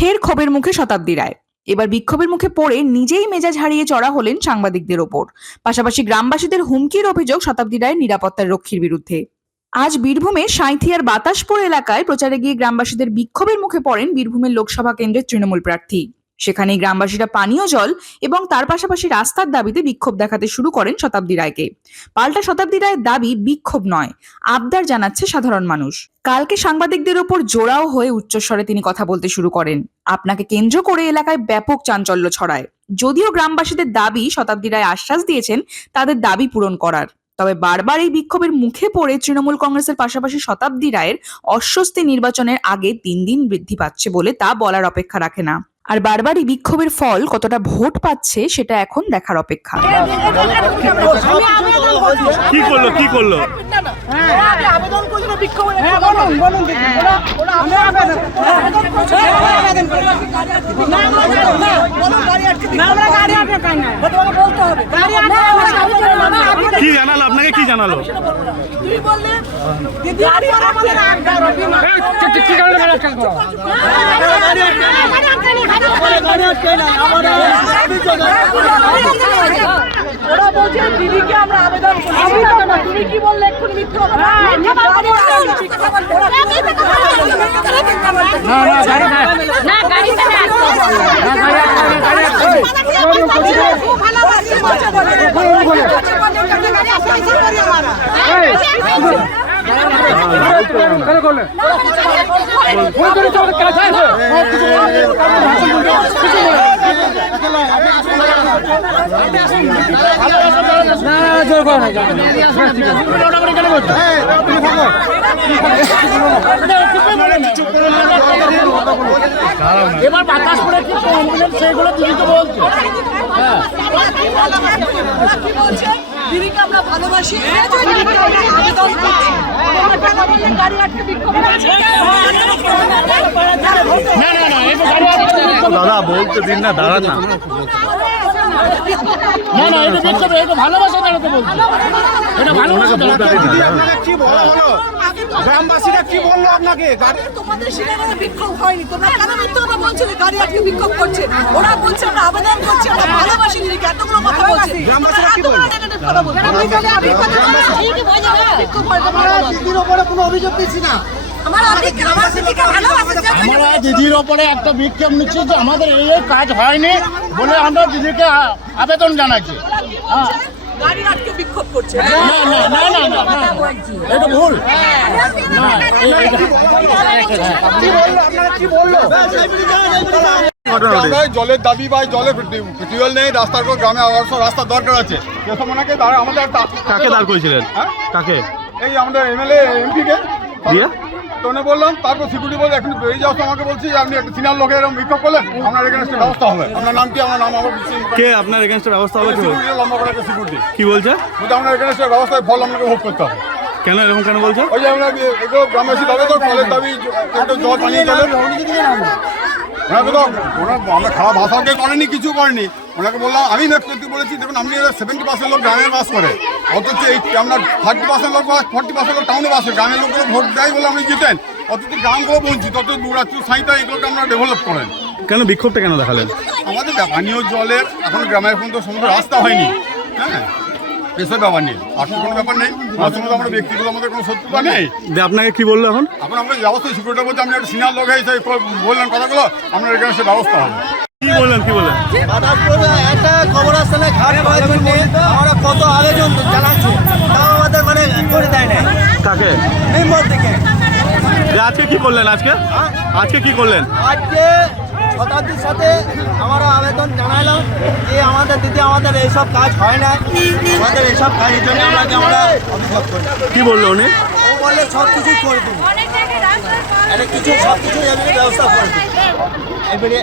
ফের ক্ষোভের মুখে শতাব্দী রায়। এবার বিক্ষোভের মুখে পড়ে নিজেই মেজাজ হারিয়ে চড়া হলেন সাংবাদিকদের ওপর। পাশাপাশি গ্রামবাসীদের হুমকির অভিযোগ শতাব্দী রায়ের নিরাপত্তার রক্ষীর বিরুদ্ধে। আজ বীরভূমে সাঁথিয়ার বাতাসপুর এলাকায় প্রচারে গিয়ে গ্রামবাসীদের বিক্ষোভের মুখে পড়েন বীরভূমের লোকসভা কেন্দ্রের তৃণমূল প্রার্থী। সেখানে গ্রামবাসীরা পানীয় জল এবং তার পাশাপাশি রাস্তার দাবিতে বিক্ষোভ দেখাতে শুরু করেন শতাব্দী রায়কে। পাল্টা শতাব্দী রায়ের দাবি বিক্ষোভ নয়, আবদার জানাচ্ছে সাধারণ মানুষ। কালকে সাংবাদিকদের ওপর জোড়াও হয়ে উচ্চস্বরে তিনি কথা বলতে শুরু করেন। আপনাকে কেন্দ্র করে এলাকায় ব্যাপক চাঞ্চল্য ছড়ায়। যদিও গ্রামবাসীদের দাবি শতাব্দী রায় আশ্বাস দিয়েছেন তাদের দাবি পূরণ করার। তবে বারবার এই বিক্ষোভের মুখে পড়ে তৃণমূল কংগ্রেসের পাশাপাশি শতাব্দী রায়ের অস্বস্তি নির্বাচনের আগে দিন দিন বৃদ্ধি পাচ্ছে বলে তা বলার অপেক্ষা রাখে না। আর বারবারই বিক্ষোভের ফল কতটা ভোট পাচ্ছে সেটা এখন দেখার অপেক্ষা। কি করল? কি করল? আবেদন করেছিল বিক্ষোভে হ্যাঁ কি জানালো আপনাকে কি জানালো করো ওরা বলছে দিদিকে আমরা আবেদন করেছি তুমি কি বললে এক্ষুনি মিথ্যে কথা গাড়ি আটকে মিথ্যে কথা বলে। না না গাড়ি না না গাড়ি থেকে আসতে না গাড়ি আটকাল গাড়ি আটকাল কেন করলে ফোন করে তোমাদের কাজ আছে না জোর করো না জোর করো না। হ্যাঁ, ঠিক আছে। তুমি ওটা করে কেন বলছো? তুমি থাকো। এবার বাতাস পড়ে কি সেগুলো তুমি তো বলছো কি বলছে? দিদিকে আমরা ভালোবাসি আবেদন করছি তোমরা কেন বললে গাড়ি আটকে বিক্ষোভ করেছে? না না না এই তো গাড়ি আটকাল করতে দাদা বলতে দিন না দাঁড়ান না। না না এটা দেখতে হবে এটা ভালোবাসা জানাতে বলছি। এটা ভালোবাসা জানাতে বলতে দিন কি বলা হলো গ্রামবাসীরা কি বলল আপনাকে? গাড়ি তোমাদের সেখানে বিক্ষোভ হয়নি। তোমরা কেন মিথ্যে কথা বলছিলে? গাড়ি আটকে বিক্ষোভ করছে। ওরা বলছে আমরা আবেদন করছি আমরা এতগুলো কথা বলছে গ্রামবাসীরা কি হয়। দিদির ওপরে কোনো অভিযোগ দিচ্ছি না আমার দিদির ওপরে একটা বিক্ষোভ নিচ্ছি যে আমাদের এই কাজ হয়নি বলে আমরা দিদিকে আবেদন জানাচ্ছি হ্যাঁ। গাড়ি আটকে বিক্ষোভ করছে না না না না না না এটা ভুল না এই- এইটা- কি বলল কি জলের দাবি বা জলের টিউবওয়েল নেই রাস্তার পর গ্রামে রাস্তার দরকার আছে। এসব ওনাকে দাঁড়া আমাদের কাকে দাঁড় করেছিলেন? হ্যাঁ? কাকে? এই আমাদের এমএলএ এমপিকে। দিয়ে? তো উনি বললাম তারপর সিকিউরিটি বলে এখন বেরিয়ে সময় আমাকে বলছি আপনি একটা সিনিয়র লোকের এরকম বিক্ষোভ করলেন আপনার এখানে একটা ব্যবস্থা হবে। আপনার নাম কি? আমার নাম আমার কে আপনার এগেনস্টে ব্যবস্থা হবে লম্বা করে একটা সিকিউরিটি কি বলছে? বলতে আপনার এখানে সে ব্যবস্থায় ফল আপনাকে ভোগ করতে হবে। কেন এরকম কেন বলছে? ওই যে আমরা এগুলো গ্রামবাসী দাবি তো ফলের দাবি একটু জল পানীয় জলের। ওনাকে তো ওনার আমরা খারাপ ভাষাকে করেনি কিছু করেনি। ওনাকে বললাম আমি করতে বলেছি দেখুন আপনি সেভেন্টি পার্সেন্ট লোক গ্রামে বাস করে। অথচ এই আমরা থার্টি পার্সেন্ট লোক বাস ফর্টি পার্সেন্ট লোক টাউনে বাস করে। গ্রামের লোকগুলো ভোট দেয় বলে আপনি জিতেন। অথচ গ্রামগুলো বঞ্চিত অত দূরাচু সাঁইতা এগুলোকে আমরা ডেভেলপ করেন। কেন বিক্ষোভটা কেন দেখালেন? আমাদের পানীয় জলের এখন গ্রামের পর্যন্ত সমস্ত রাস্তা হয়নি। হ্যাঁ এসব ব্যাপার নেই। কোনো ব্যাপার নেই। সঙ্গে আমরা ব্যক্তিগত আমাদের কোনো শত্রুতা নেই। দিয়ে আপনাকে কি বলল এখন? এখন আমরা ব্যবস্থা সিকিউরিটি বলছি আপনি একটা সিনিয়র লোক হয়েছে বললেন কথাগুলো আপনার এখানে সে ব্যবস্থা হবে। কি বললেন কি বললেন? একটা জন্য আমরা কত আবেদন জানাচ্ছি তাও আমাদের মানে করে দেয় না কাকে মেম্বার থেকে দিয়ে আজকে কি করলেন আজকে? আজকে কি করলেন? আজকে শতাব্দীর সাথে আমরা আবেদন জানাইলাম যে আমাদের দিদি আমাদের এইসব কাজ হয় না। আমাদের এইসব কাজের জন্য আমাকে আমরা অভিযোগ করি। কি বলল উনি? ও বললে সব কিছু করে দেবো। কিছু সব কিছু ব্যবস্থা করে দেবো। এবারে